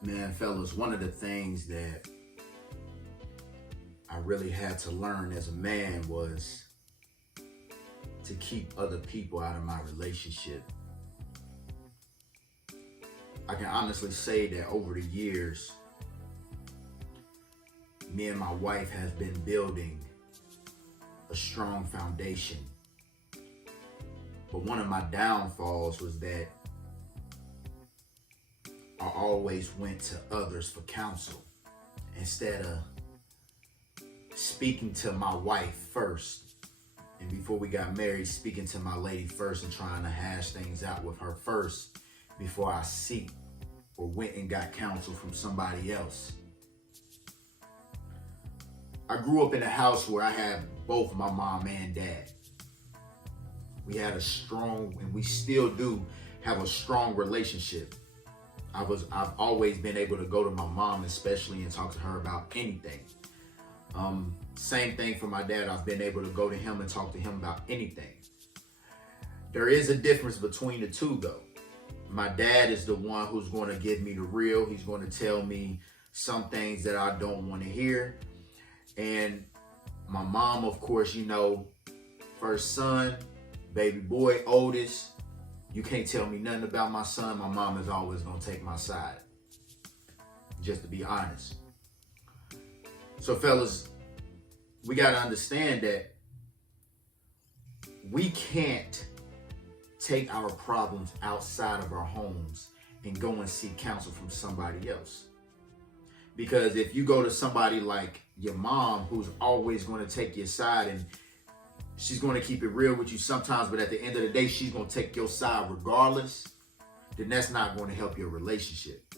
Man, fellas, one of the things that I really had to learn as a man was to keep other people out of my relationship. I can honestly say that over the years, me and my wife have been building a strong foundation. But one of my downfalls was that I always went to others for counsel instead of speaking to my wife first. And before we got married, speaking to my lady first and trying to hash things out with her first before I seek or went and got counsel from somebody else. I grew up in a house where I had both my mom and dad. We had a strong, and we still do have a strong relationship. I've always been able to go to my mom, especially, and talk to her about anything. Same thing for my dad. I've been able to go to him and talk to him about anything. There is a difference between the two, though. My dad is the one who's going to give me the real. He's going to tell me some things that I don't want to hear. And my mom, of course, first son, baby boy, oldest. You can't tell me nothing about my son. My mom is always going to take my side. Just to be honest. So, fellas, we got to understand that we can't take our problems outside of our homes and go and seek counsel from somebody else. Because if you go to somebody like your mom, who's always going to take your side, and she's going to keep it real with you sometimes, but at the end of the day, she's going to take your side regardless, then that's not going to help your relationship.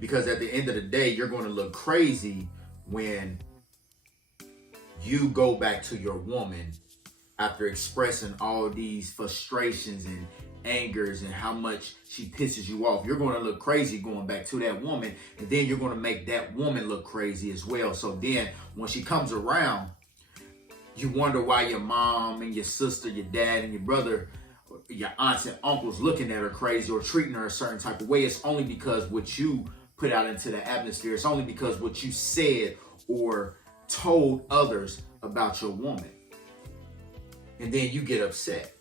Because at the end of the day, you're going to look crazy when you go back to your woman after expressing all these frustrations and angers and how much she pisses you off. You're going to look crazy going back to that woman, and then you're going to make that woman look crazy as well. So then when she comes around, you wonder why your mom and your sister, your dad and your brother, your aunts and uncles looking at her crazy or treating her a certain type of way. It's only because what you put out into the atmosphere. It's only because what you said or told others about your woman. And then you get upset.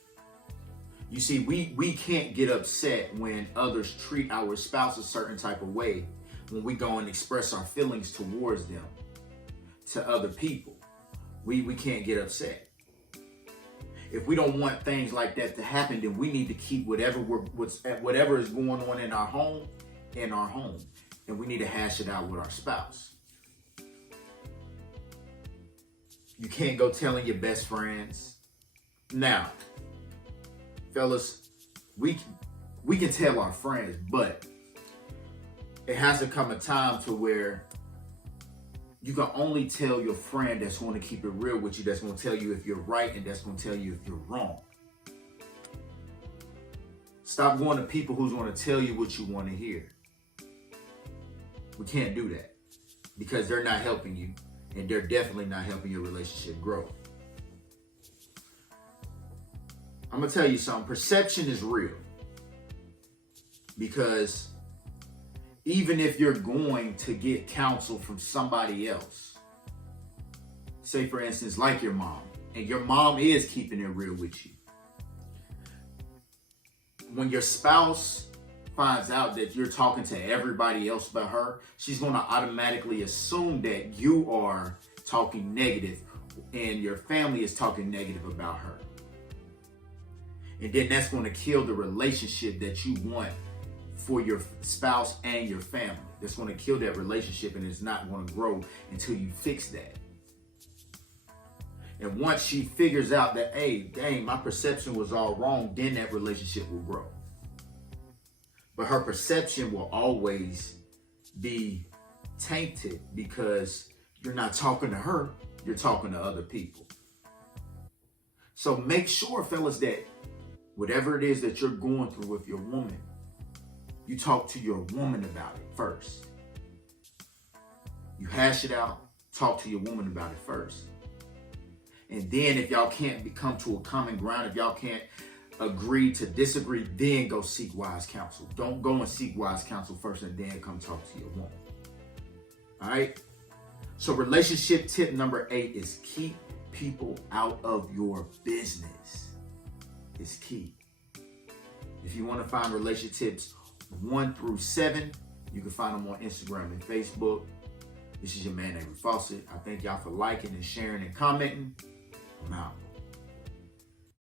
You see, we can't get upset when others treat our spouse a certain type of way when we go and express our feelings towards them to other people. We can't get upset. If we don't want things like that to happen, then we need to keep whatever is going on in our home, and we need to hash it out with our spouse. You can't go telling your best friends. Now, fellas, we can tell our friends, but it has to come a time to where you can only tell your friend that's going to keep it real with you, that's going to tell you if you're right, and that's going to tell you if you're wrong. Stop going to people who's going to tell you what you want to hear. We can't do that because they're not helping you, and they're definitely not helping your relationship grow. I'm going to tell you something. Perception is real. Because even if you're going to get counsel from somebody else, say for instance, like your mom, and your mom is keeping it real with you. When your spouse finds out that you're talking to everybody else but her, she's going to automatically assume that you are talking negative and your family is talking negative about her. And then that's going to kill the relationship that you want for your spouse and your family. That's going to kill that relationship, and it's not going to grow until you fix that. And once she figures out that, hey, dang, my perception was all wrong, then that relationship will grow. But her perception will always be tainted because you're not talking to her, you're talking to other people. So make sure, fellas, that whatever it is that you're going through with your woman, you talk to your woman about it first. You hash it out, talk to your woman about it first. And then if y'all can't come to a common ground, if y'all can't agree to disagree, then go seek wise counsel. Don't go and seek wise counsel first and then come talk to your woman. All right? So relationship tip number 8 is keep people out of your business. It's key. If you want to find relationship tips 1 through 7, you can find them on Instagram and Facebook. This is your man, Avery Fawcett. I thank y'all for liking and sharing and commenting. I'm out.